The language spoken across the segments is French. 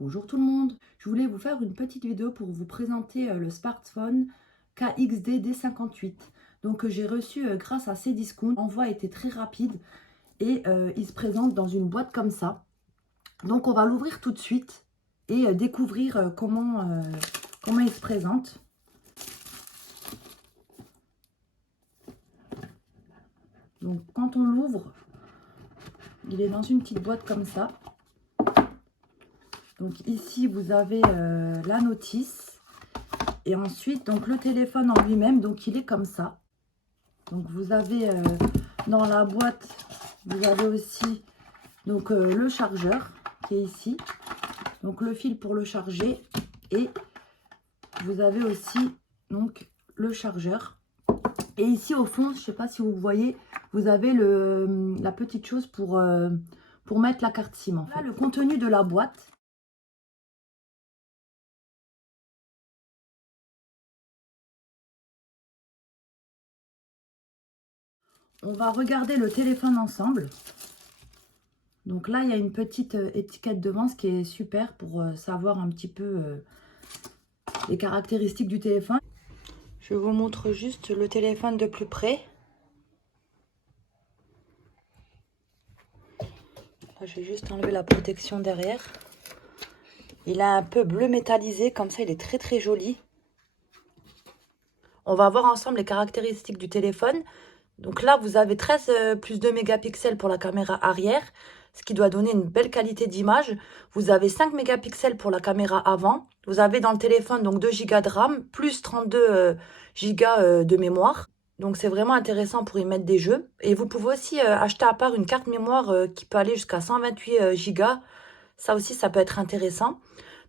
Bonjour tout le monde, je voulais vous faire une petite vidéo pour vous présenter le smartphone KXD D58. Donc j'ai reçu grâce à Cdiscount, l'envoi était très rapide et il se présente dans une boîte comme ça. Donc on va l'ouvrir tout de suite et découvrir comment il se présente. Donc quand on l'ouvre, il est dans une petite boîte comme ça. Donc ici vous avez la notice et ensuite donc le téléphone en lui-même, donc il est comme ça. Donc vous avez dans la boîte, vous avez aussi donc le chargeur qui est ici, donc le fil pour le charger, et vous avez aussi donc le chargeur. Et ici au fond, je ne sais pas si vous voyez, vous avez la petite chose pour mettre la carte SIM en fait. Là, le contenu de la boîte. On va regarder le téléphone ensemble. Donc là, il y a une petite étiquette devant, ce qui est super pour savoir un petit peu les caractéristiques du téléphone. Je vous montre juste le téléphone de plus près. Là, je vais juste enlever la protection derrière. Il a un peu bleu métallisé, comme ça, il est très très joli. On va voir ensemble les caractéristiques du téléphone. Donc là, vous avez 13 plus 2 mégapixels pour la caméra arrière, ce qui doit donner une belle qualité d'image. Vous avez 5 mégapixels pour la caméra avant. Vous avez dans le téléphone donc 2 Go de RAM, plus 32 Go de mémoire. Donc c'est vraiment intéressant pour y mettre des jeux. Et vous pouvez aussi acheter à part une carte mémoire qui peut aller jusqu'à 128 Go. Ça aussi, ça peut être intéressant.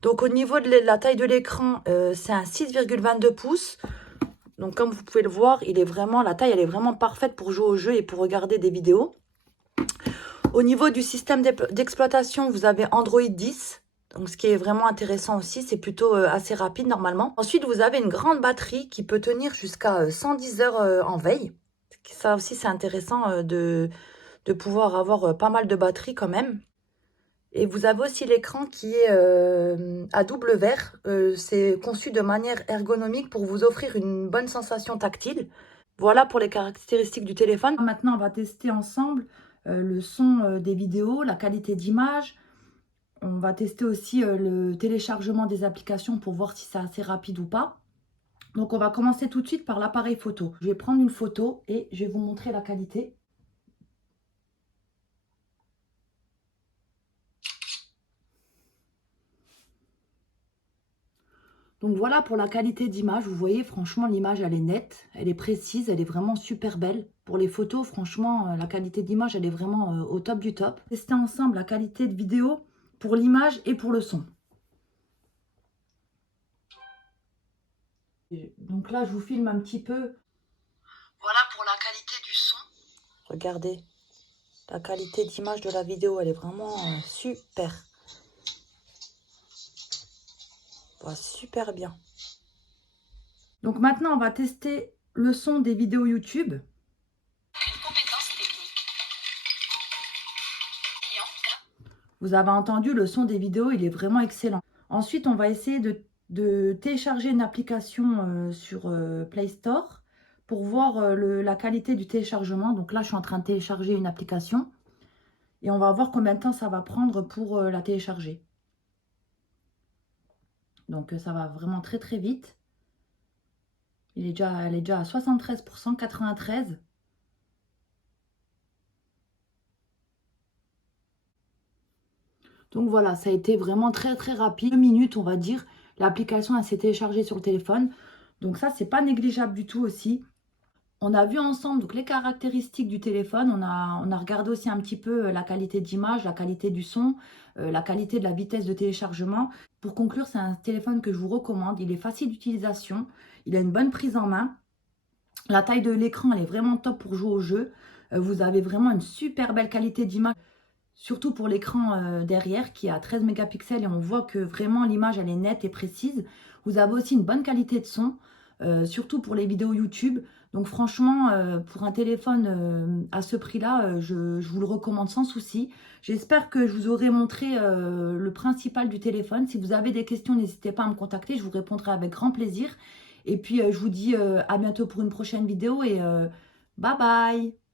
Donc au niveau de la taille de l'écran, c'est un 6,22 pouces. Donc comme vous pouvez le voir, la taille elle est vraiment parfaite pour jouer au jeu et pour regarder des vidéos. Au niveau du système d'exploitation, vous avez Android 10. Donc ce qui est vraiment intéressant aussi, c'est plutôt assez rapide normalement. Ensuite, vous avez une grande batterie qui peut tenir jusqu'à 110 heures en veille. Ça aussi, c'est intéressant de pouvoir avoir pas mal de batterie quand même. Et vous avez aussi l'écran qui est à double verre. C'est conçu de manière ergonomique pour vous offrir une bonne sensation tactile. Voilà pour les caractéristiques du téléphone. Maintenant, on va tester ensemble le son des vidéos, la qualité d'image. On va tester aussi le téléchargement des applications pour voir si c'est assez rapide ou pas. Donc, on va commencer tout de suite par l'appareil photo. Je vais prendre une photo et je vais vous montrer la qualité. Donc voilà pour la qualité d'image. Vous voyez, franchement, l'image, elle est nette, elle est précise, elle est vraiment super belle. Pour les photos, franchement, la qualité d'image, elle est vraiment au top du top. Tester ensemble la qualité de vidéo pour l'image et pour le son. Donc là, je vous filme un petit peu. Voilà pour la qualité du son. Regardez, la qualité d'image de la vidéo, elle est vraiment super. On voit super bien. Donc maintenant, on va tester le son des vidéos YouTube. Vous avez entendu, le son des vidéos, il est vraiment excellent. Ensuite, on va essayer de télécharger une application sur Play Store pour voir la qualité du téléchargement. Donc là, je suis en train de télécharger une application et on va voir combien de temps ça va prendre pour la télécharger. Donc ça va vraiment très très vite. Elle est déjà à 73%, 93%. Donc voilà, ça a été vraiment très très rapide. 2 minutes, on va dire. L'application, elle s'est téléchargée sur le téléphone. Donc ça, c'est pas négligeable du tout aussi. On a vu ensemble donc, les caractéristiques du téléphone. On a regardé aussi un petit peu la qualité d'image, la qualité du son, la qualité de la vitesse de téléchargement. Pour conclure, c'est un téléphone que je vous recommande. Il est facile d'utilisation. Il a une bonne prise en main. La taille de l'écran, elle est vraiment top pour jouer au jeu. Vous avez vraiment une super belle qualité d'image. Surtout pour l'écran derrière qui est à 13 mégapixels et on voit que vraiment l'image elle est nette et précise. Vous avez aussi une bonne qualité de son, surtout pour les vidéos YouTube. Donc franchement, pour un téléphone à ce prix-là, je vous le recommande sans souci. J'espère que je vous aurai montré le principal du téléphone. Si vous avez des questions, n'hésitez pas à me contacter, je vous répondrai avec grand plaisir. Et puis je vous dis à bientôt pour une prochaine vidéo et bye bye!